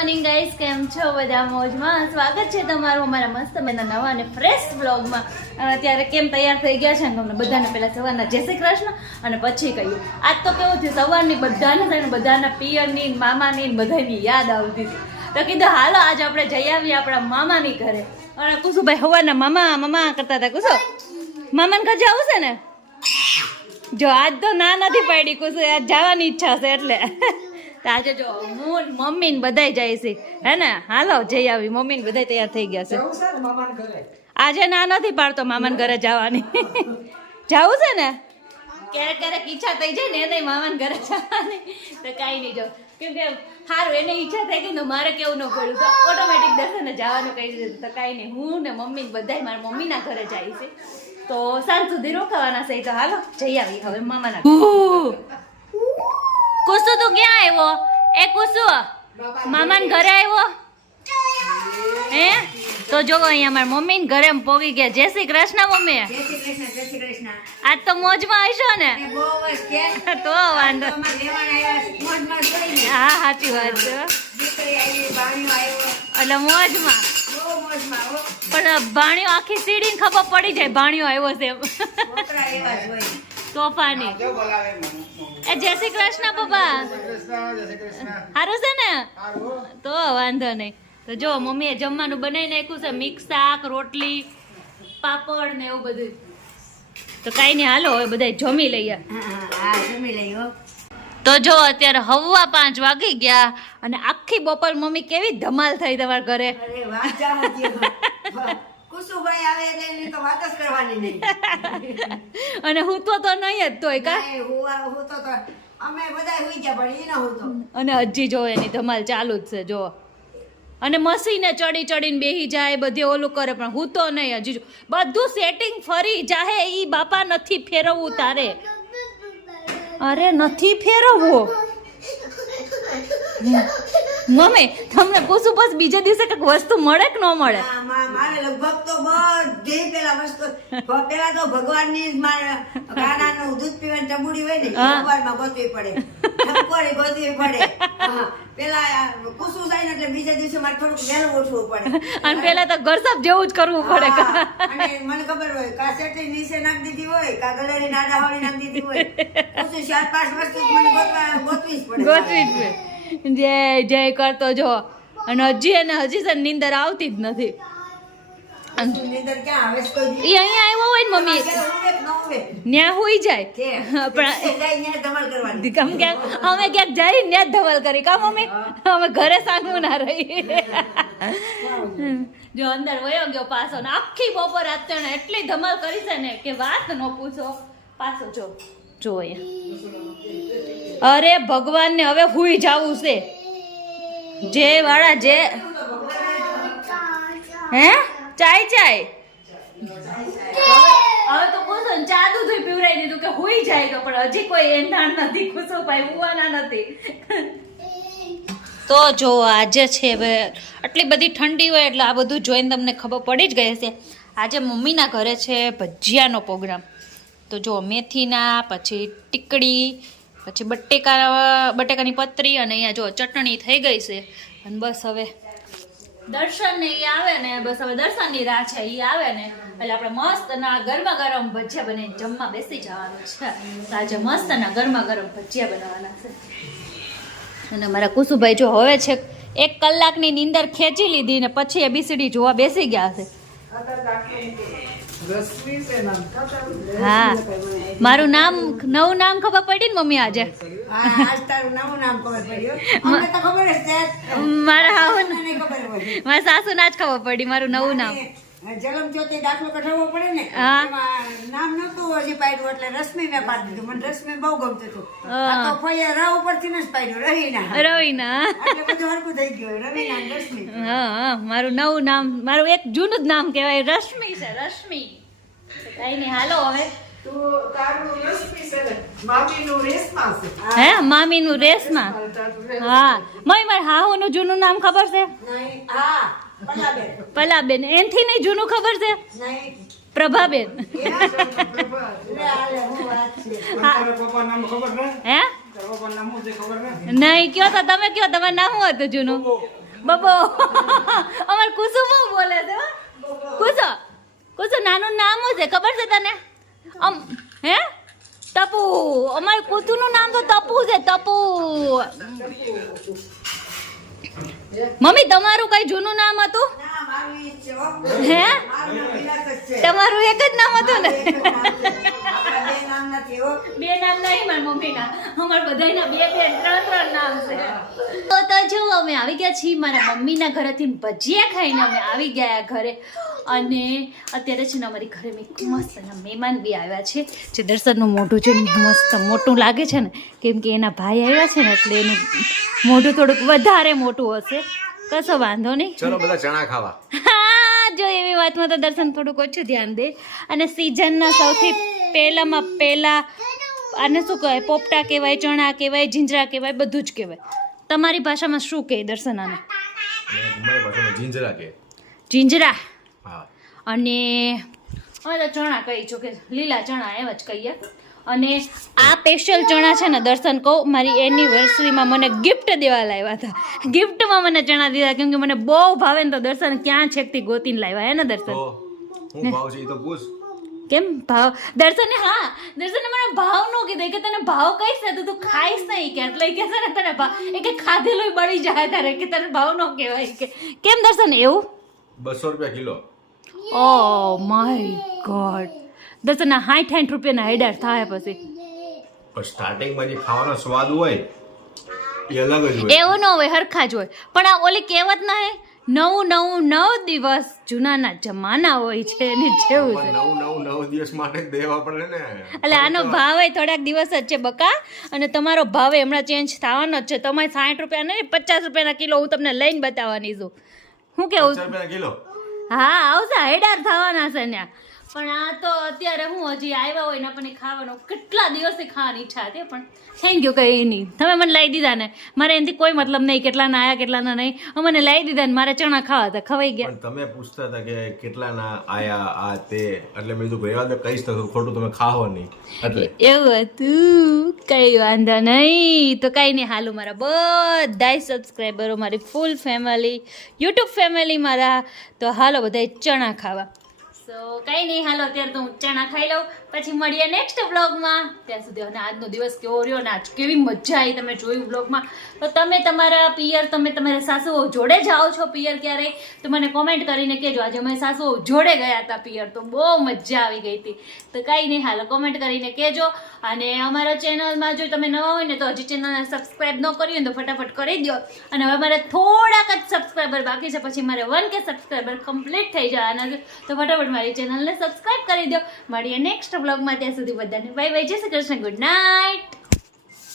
Morning guys કેમ છો બધા? મોજમાં? સ્વાગત છે તમારું અમારા મસ્ત બધા નવા અને ફ્રેશ બ્લોગમાં અત્યારે કેમ તૈયાર થઈ ગયા છે? ને તમને બધાને પહેલાં સવારના જય શ્રી કૃષ્ણ અને પછી કહ્યું આજ તો કેવું થયું? સવારની બધાને થઈને બધાના પિયરની મામાની બધાની યાદ આવતી હતી. તો કીધું, હાલો, આજ આપણે જઈ આવીએ આપણા મામાની ઘરે. અને કુસુભાઈ હવાના મામા મામા કરતા હતા? કુસુ મામાને ઘર જવું છે ને? જો, આજ તો ના નથી પાડી કુસુ આજ જવાની ઈચ્છા છે એટલે. આજે જો હું મમ્મી ને બધાય જાય છે. હે ને? હાલો જઈ આવી. મમ્મી ને બધાય તૈયાર થઈ ગયા છે. આજે ના નથી પાડતો મામાને ઘરે જવાની. જવું છે ને? ક્યારેક ક્યારેક ઈચ્છા થઈ જાય ને એને મામાને ઘરે જવાની. તો કાંઈ નહીં જો. કેમ કે સારું એને ઈચ્છા થઈ ગઈ ને મારે કેવું ન પડ્યું. તો ઓટોમેટિક દર્શને જવાનું કહી દીધું. તો કાંઈ નહીં હું ને મમ્મી ને બધાય મારા મમ્મીના ઘરે જાય છે. તો સાંજ સુધી રોકાવાના છે. તો હાલો જઈ આવી. હવે મામાના કુસુ તું ક્યાં આવ્યો? એ કુસુ મામાને ઘરે આવ્યો? હે? તો જો અહીંયા મારા મમ્મી ને ઘરે એમ પોગી ગયા. જય શ્રી કૃષ્ણ મમ્મી. આજ તો મોજમાં હશો ને? તો વાંધો. હા સાચી વાત છે. એટલે મોજમાં. પણ ભાણિયો આખી સીડી ખબર પડી જાય ભાણિયો આવ્યો છે તોફાની એ જય શ્રી કૃષ્ણ પપ્પા. સારું છે ને? તો વાંધો નહીં. તો જો મમ્મીએ જમવાનું બનાવી નાખ્યું છે મિક્સ શાક રોટલી પાપડ ને એવું બધું. તો કાંઈ નહીં હાલો હવે બધા જમી લઈએ. હા, હા, હા, જમી લઈએ હો. તો જો અત્યારે હવા પાંચ વાગી ગયા અને આખી બપોર મમ્મી કેવી ધમાલ થઈ તમારા ઘરે. કુસુભાઈ આવે એટલે એની તો વાત જ કરવાની નહીં. અને હું તો તો નહીં જ તોય કા? હું હુતો તો અમે બધાય હોઈ ગયા પણ એ ન હુતો. અને હજી જો એની ધમાલ ચાલુ જ છે જો. અને મસીને ચડી ચડીને બેહી જાય બધે ઓલું કરે પણ હું તો નહીં હજી જો. બધું સેટિંગ ફરી જાહે ઈ બાપા નથી ફેરવવું તારે. અરે નથી ફેરવવું? મમ્મી તમને પૂછું બસ બીજે દિવસે કંઈક વસ્તુ મળે કે ન મળે? મારે લગભગ તો બધી પેલા વસ્તુ પેલા તો ભગવાનની ગાનાનું દૂધ પીવાની ટબુડી હોય ને. ભગવાનમાં ગોતવી પડે. ઠપકોરી ગોતવી પડે. પેલા કુસુ થાય ને એટલે બીજા દિવસે મારે થોડુંક વહેલું ઉઠવું પડે. અને પેલા તો ગરસાપ જેવું જ કરવું પડે. અને મને ખબર હોય કા સેટી નીચે નાખી દીધી હોય કા ગલેરી નાડા હોળી નાખી દીધી હોય કુસુ ચાર પાંચ વસ્તુ મને ગોતવા ગોતવી જ પડે. ગોતવી જ પડે. જય જય કરતો જો. અને હજી અને હજી ને નીંદર આવતી જ નથી? એ અહીંયા આવ્યો હોય ને મમ્મી? ન્યા હોઈ જાય. પણ અમે ક્યાંક જઈ ને ધવલ કરી. કા મમ્મી? અમે ઘરે સાંગવું ના રહી. જો અંદર વયો ગયો પાછો ને આખી બપોર અત્યારે એટલી ધમાલ કરી છે ને કે વાત ન પૂછો. પાછો જો જો અહીંયા. અરે ભગવાન ને હવે હુઈ જાવું છે. જે વાળા જે હે? ચાય ચાય. હવે તો ને ચા દૂધ પીવડાવી દીધું કે હુઈ જાય તો પણ હજી કોઈ એંધાણ નથી ખુશો ભાઈ હુવાના નથી. તો જો આજે છે હવે આટલી બધી ઠંડી હોય એટલે આ બધું જોઈને તમને ખબર પડી જ ગઈ હશે. આજે મમ્મીના ઘરે છે ભજીયાનો પ્રોગ્રામ. તો જો મેથીના પછી ટીકડી પછી બટેકા, બટેકાની પતરી અને અહીંયા જો ચટણી થઈ ગઈ છે. અને બસ હવે દર્શન ને ઈ આવે ને, બસ હવે દર્શનની રાહ છે, ઈ આવે ને. એટલે આપણે મસ્ત ના ગરમા ગરમ ભજીયા બનાવીને જમવા બેસી જવાનું છે. આજે મસ્ત ના ગરમા ગરમ ભજીયા બનાવવાના છે. અને મારા કુસુભાઈ જો હવે છે, એક કલાકની નીંદર ખેંચી લીધી ને પછી એબીસીડી જોવા બેસી ગયા છે. હા. મારું નામ નવું નામ ખબર પડી ને મમ્મી આજે? મારા હાહુ મારા સાસુ ના જ ખબર પડી. મારું નવું નામ. અને જન્મ દાખલો કઢાવવો પડે ને. હા. એમાં નામ નતું હજી પાડ્યું એટલે રશ્મિ મેં પાડી દીધું. મને રશ્મિ બહુ ગમતું હતું. તો ફળિયા રા ઉપરથી જ પાડ્યું રહીના. રવિના એટલે બધું હરખું થઈ ગયું રવીના રશ્મિ. હા હા મારું નવું નામ મારું એક જૂનું જ નામ કહેવાય રશ્મિ છે રશ્મિ. કઈ નહીં હાલો હવે. ને હે મામીનું રેસમાં. હા. મય મારા હાહુનું જૂનું નામ ખબર છે? પલાબેન એનથી નહીં જૂનું ખબર છે? પ્રભાબેન. હું વાત છે. તારા પપ્પા નામ ખબર ને હે? તારા પપ્પા નામ શું છે ખબર ને નહીં કયો તો તમે કયો તમારું નામ શું હતું જૂનું? બબો. અમાર કુસુમ બોલે છે હો. કુસો નાનું નામ છે ખબર છે તને? આમ હે? તપુ. અમારે કુતુનું નામ તો તપુ છે તપુ. મમ્મી તમારું કઈ જૂનું નામ હતું? હો. તમારું એક જ નામ હતું ને? બે નામ નહીં મારા મમ્મીના. અમારા બધાયના બે બે ત્રણ ત્રણ નામ છે. તો તો જો અમે આવી ગયા છીએ મારા મમ્મીના ઘરેથી ભજીયા ખાઈને અમે આવી ગયા ઘરે. અને અત્યારે છે ને અમારી ઘરે મેં મસ્ત મહેમાન બી આવ્યા છે જે દર્શનનું મોઢું છે મસ્ત મોટું લાગે છે ને કેમ કે એના ભાઈ આવ્યા છે ને એટલે એનું મોઢું થોડુંક વધારે મોટું હશે. કશો વાંધો નહીં. ચલો બધા ચણા ખાવા. જો એવી વાતમાં તો દર્શન થોડુંક ઓછું ધ્યાન દે. અને સિઝનના સૌથી પહેલામાં પહેલા આને શું કહેવાય પોપટા કહેવાય ચણા કહેવાય જીંજરા કહેવાય બધું જ કહેવાય. તમારી ભાષામાં શું કહે દર્શન આને અને જીંજરા કે જીંજરા. અને અમે તો ચણા કહી છું કે લીલા ચણા એમ જ કહીએ. અને આ સ્પેશિયલ ચણા છે ને દર્શન કહું મારી એનિવર્સરીમાં મને ગિફ્ટ દેવા લાવ્યા હતા. ગિફ્ટમાં મને ચણા દીધા કેમ કે મને બહુ ભાવે ને તો દર્શન ક્યાં છેકથી ગોતીને લાવ્યા હે ને દર્શન? કેમ? ભાવ દર્શને હા દર્શને મને ભાવ નો કીધો કે તને ભાવ કહીશ ને તો તું ખાઈશ નહીં કે એટલે કે છે ને તને ભાવ એ કે ખાધેલું બળી જાય તારે કે તને ભાવ નો કહેવાય કે. કેમ દર્શન એવું? બસો રૂપિયા કિલો. Oh my God. દસ ના હાઠ હાઠ રૂપિયાના હેડર થાય પછી. પણ સ્ટાર્ટિંગમાં જે ખાવાનો સ્વાદ હોય એ અલગ જ હોય. એવું ન હોય હરખા જ હોય. પણ આ ઓલી કહેવત ના હે? નવું નવું નવ દિવસ જૂનાના જમાના હોય છે ને જેવું છે. નવ નવ નવ દિવસ માટે દેવા પડે ને. એટલે આનો ભાવ એ થોડાક દિવસ જ છે બકા. અને તમારો ભાવ એ હમણાં ચેન્જ થવાનો જ છે. તમે સાઠ રૂપિયા નહીં પચાસ રૂપિયાના કિલો હું તમને લઈને બતાવવાની છું. હું કેવું હા આવશે હેડાર થવાના છે ત્યાં પણ આ તો અત્યારે હું હજી આવ્યા હોય ને આપણને ખાવાનો કેટલા દિવસથી ખાવાની ઈચ્છા હતી પણ થેન્ક યુ કંઈ નહીં. તમે મને લાવી દીધા ને. મારે એનાથી કોઈ મતલબ નહીં કેટલાના આયા કેટલાના નહીં. મને લાવી દીધા ને મારે ચણા ખાવા હતા ખવાઈ ગયા. તમે પૂછતા હતા કે કેટલાના આયા આ તે એટલે મેં કીધું ભાઈ વાત કહીશ તો ખોટું તમે ખાવો નહીં. એટલે એવું હતું? કઈ વાંધો નહીં. તો કઈ નહીં હાલું મારા બધાય સબસ્ક્રાઈબરો મારી ફૂલ ફેમિલી યુટ્યુબ ફેમિલી મારા. તો હાલો બધાય ચણા ખાવા. સો કઈ નહીં હાલો અત્યારે તો હું ચણા ખાઈ લઉં. પછી મળીએ નેક્સ્ટ વ્લોગમાં ત્યાં સુધી અને આજનો દિવસ કેવો રહ્યો ને આજ કેવી મજા આવી તમે જોયું વ્લોગમાં તો તમે તમારા પિયર, તમે તમારા સાસુઓ જોડે જાઓ છો પિયર ક્યારેય? તો મને કોમેન્ટ કરીને કહેજો. આજે અમે સાસુઓ જોડે ગયા હતા પિયર, તો બહુ મજા આવી ગઈ હતી. તો કાંઈ નહીં, હાલ કોમેન્ટ કરીને કહેજો. અને અમારા ચેનલમાં જો તમે નવા હોય ને, તો હજી ચેનલને સબસ્ક્રાઈબ ન કરી હોય તો ફટાફટ કરી દો. અને હવે મારે થોડાક જ સબસ્ક્રાઈબર બાકી છે. પછી મારે વન કે સબસ્ક્રાઈબર કમ્પ્લીટ થઈ જવાના છે. તો ફટાફટ મારી ચેનલને સબસ્ક્રાઈબ કરી દો. મળીએ નેક્સ્ટ બ્લોગમાં ત્યાં સુધી બધાને બાય બાય જય શ્રી કૃષ્ણ. Good night